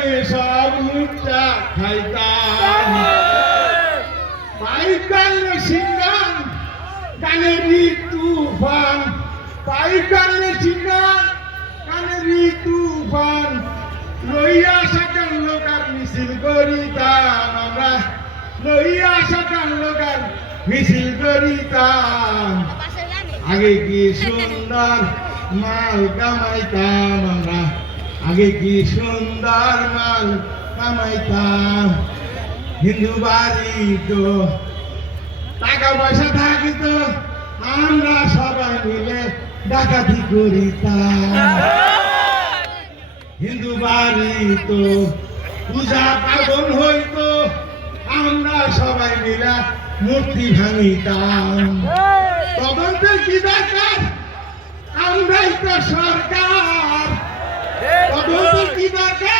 গ্রামে সব মুচা খাইতাম পাইকাল সিঙ্গাম কানের তুফান। পাইকাল সিঙ্গাম কানের তুফান। লইয়া সাকান লোকার মিছিল করিতাম আমরা। লইয়া সাকান লোকার মিছিল করিতাম। আগে কি সুন্দর মাল কামাইতাম আগে কি সুন্দর মাল কামাইতাম? হিন্দু বাড়ি তো টাকা পয়সা থাকিত, আমরা সবাই মিলে ডাকাতি করিতাম। হিন্দু বাড়ি তো পূজা পার্বণ হইতো, আমরা সবাই মিলে মূর্তি ভাঙিতাম। Thank you, Doctor!